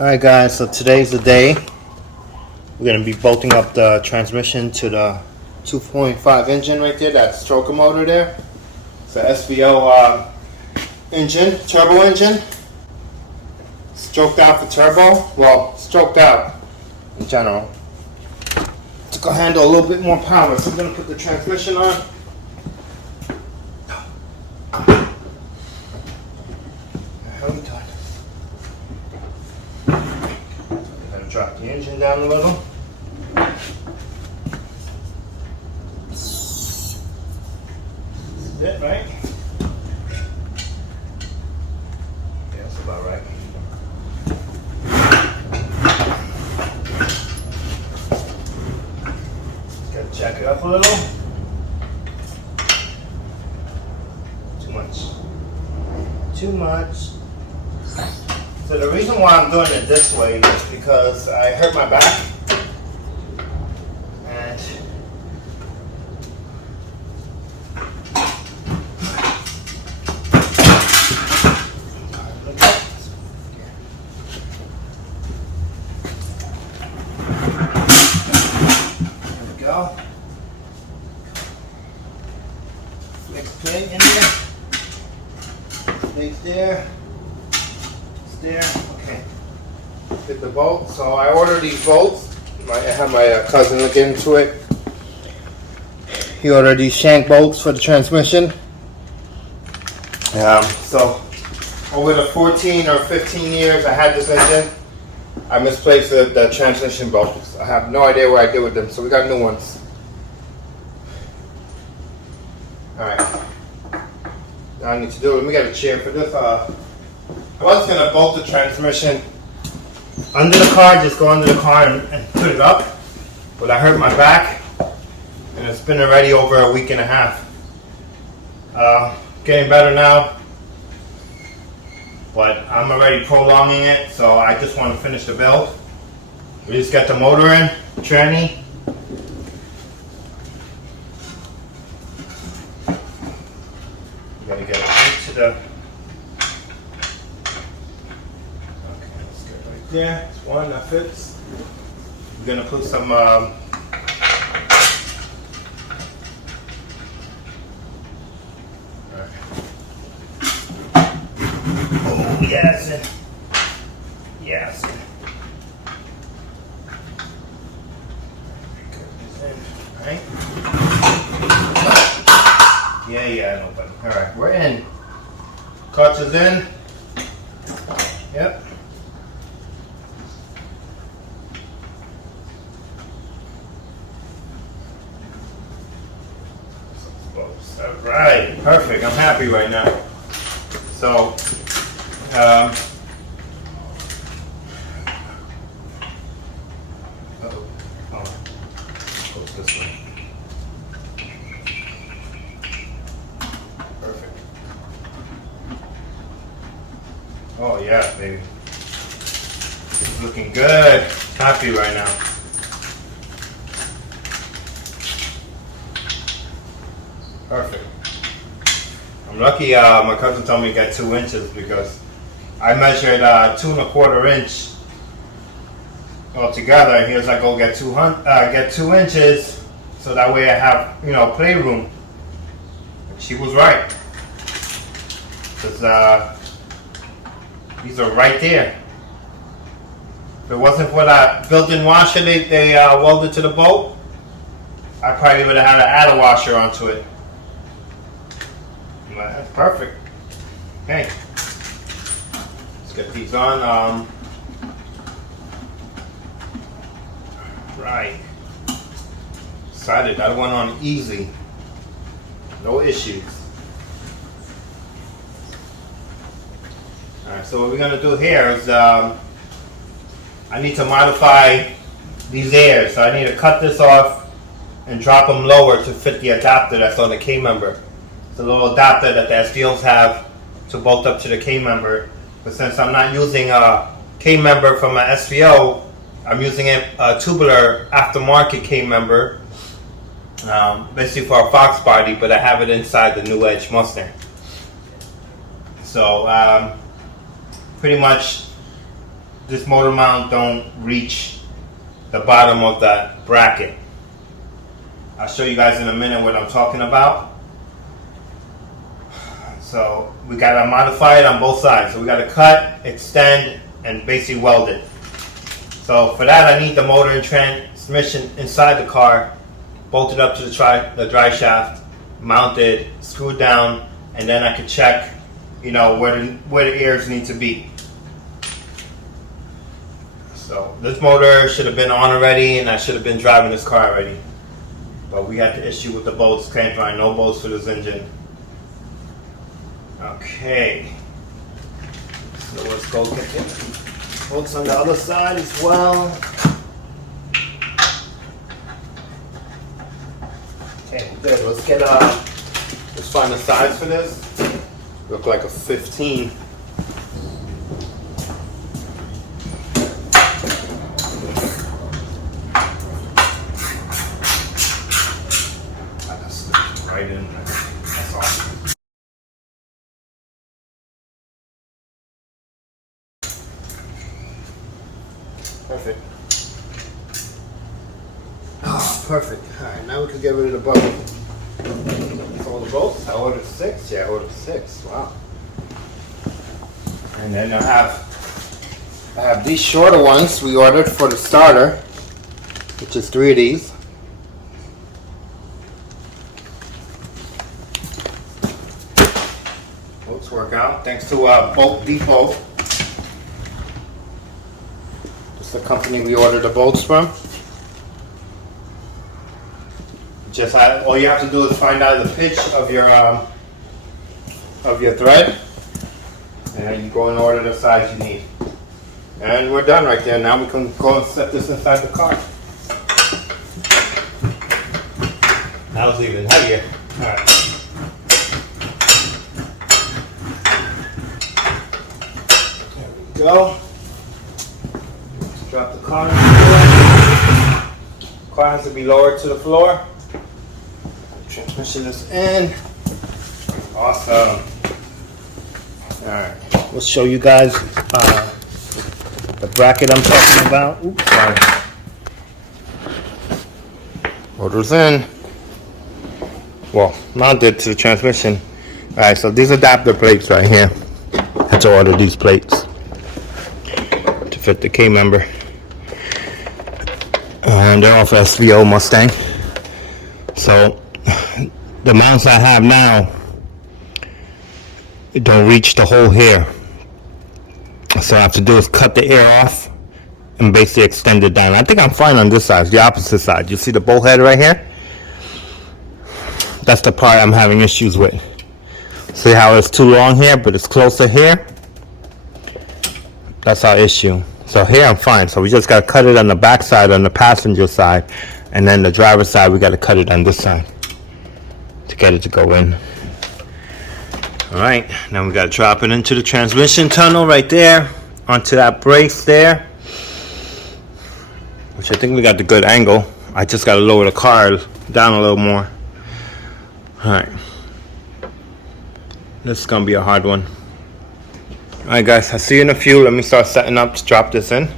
Alright guys, so today's the day. We're going to be bolting up the transmission to the 2.5 engine right there, that stroker motor there. It's a SVO engine, turbo engine. Stroked out for turbo. Well, stroked out in general. To handle a little bit more power. So I'm going to put the transmission on. Drop the engine down a little. This is it, right? Yeah, that's about right. Just gotta jack it up a little. Too much. Too much. So the reason why I'm doing it this way is because I hurt my back, and there we go. Next pin in there. Stays there. There, okay. Fit the bolt. So I ordered these bolts. I have my cousin look into it. He ordered these shank bolts for the transmission. So over the 14 or 15 years I had this engine, I misplaced the transmission bolts. I have no idea what I did with them, so we got new ones. Alright. Now I need to do it. Let me get a chair for this. I was going to bolt the transmission under the car, just go under the car and put it up, but I hurt my back, and it's been already over a week and a half. Getting better now, but I'm already prolonging it, so I just want to finish the build. We just got the motor in, tranny. You gotta get it into the... Yeah, it's one that fits. We're gonna put some oh yes, yes. Right? Yeah, no problem. All right, we're in. Clutch is in. Yep. Alright, perfect. I'm happy right now. So, goes this way. Perfect. Oh yeah, baby. It's looking good. Happy right now. Perfect. I'm lucky my cousin told me to get 2 inches because I measured 2 1/4 inch altogether, and he was like, "Go get 2 inches, so that way I have playroom." And she was right, because these are right there. If it wasn't for that built-in washer they welded to the bolt, I probably would have had to add a washer onto it. That's perfect. Okay, let's get these on. Right. Excited. That went on easy. No issues. Alright, so what we're going to do here is I need to modify these airs. So I need to cut this off and drop them lower to fit the adapter that's on the K-member. The little adapter that the SVOs have to bolt up to the K-member. But since I'm not using a K-member from an SVO, I'm using a tubular aftermarket K-member, basically for a Fox Body, but I have it inside the new Edge Mustang. So pretty much this motor mount don't reach the bottom of that bracket. I'll show you guys in a minute what I'm talking about. So we gotta modify it on both sides. So we gotta cut, extend, and basically weld it. So for that, I need the motor and transmission inside the car, bolted up to the drive shaft, mounted, screwed down, and then I can check, you know, where the ears need to be. So this motor should have been on already, and I should have been driving this car already. But we had the issue with the bolts. Can't find no bolts for this engine. Okay. So let's go get the bolts on the other side as well. Okay, good. Let's find the size for this. Look like a 15. Right in there. That's awesome. Perfect. Oh, perfect. Alright, now we can get rid of the bucket. All the bolts. I ordered 6. Yeah, I ordered 6. Wow. And then I have these shorter ones we ordered for the starter, which is 3 of these. Bolts work out thanks to Bolt Depot. It's the company we ordered the bolts from. Just all you have to do is find out the pitch of your thread, and you go and order the size you need. And we're done right there. Now we can go and set this inside the car. That was even heavier. All right. There we go. Drop the car on the floor. Car has to be lowered to the floor. Transmission is in. Awesome. Alright, we'll show you guys the bracket I'm talking about. Oops, sorry. Motor's in. Well, mounted to the transmission. Alright, so these adapter plates right here. Had to order these plates to fit the K member. And they're off SVO Mustang. So the mounts I have now, it don't reach the hole here. So I have to do is cut the air off and basically extend it down. I think I'm fine on this side, the opposite side. You see the bolt head right here? That's the part I'm having issues with. See how it's too long here, but it's closer here? That's our issue. So here I'm fine. So we just got to cut it on the back side, on the passenger side, and then the driver's side, we got to cut it on this side to get it to go in. Alright, now we got to drop it into the transmission tunnel right there, onto that brace there, which I think we got the good angle. I just got to lower the car down a little more. Alright, this is going to be a hard one. Alright guys, I'll see you in a few. Let me start setting up to drop this in.